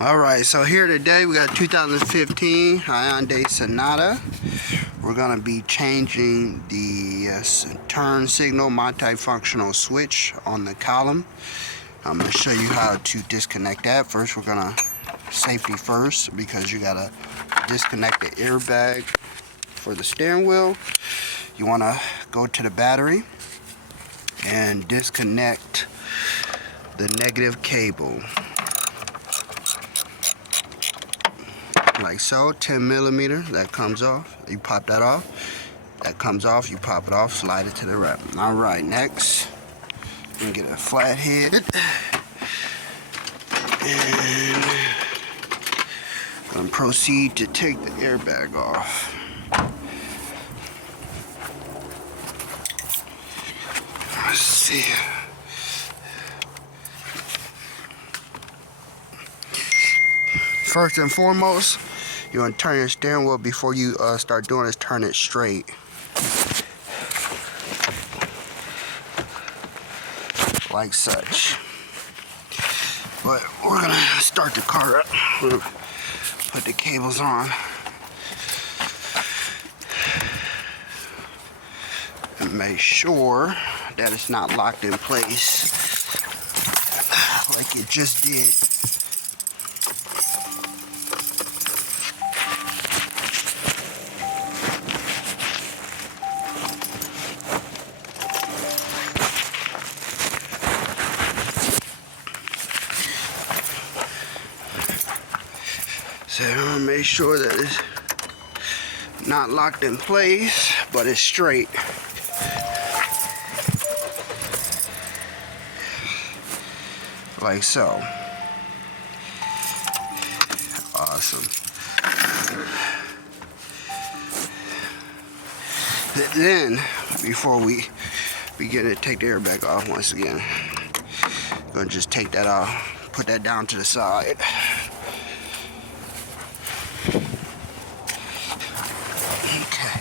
Alright, so here today we got 2015 Hyundai Sonata. We're going to be changing the turn signal multifunctional switch on the column. I'm going to show you how to disconnect that. First we're going to safety first, because you got to disconnect the airbag for the steering wheel. You want to go to the battery and disconnect the negative cable. Like so, 10 millimeter, that comes off. You pop that off. That comes off, you pop it off, slide it to the right. Alright, next, you can get a flat head. And I'm going to proceed to take the airbag off. Let's see. First and foremost, you want to turn your steering wheel before you start doing is turn it straight. Like such. But we're going to start the car up. We're gonna put the cables on. And make sure that it's not locked in place like it just did. So I'm gonna make sure that it's not locked in place, but it's straight. Like so. Awesome. Then, before we begin to take the airbag off once again, I'm gonna just take that off, put that down to the side. Okay.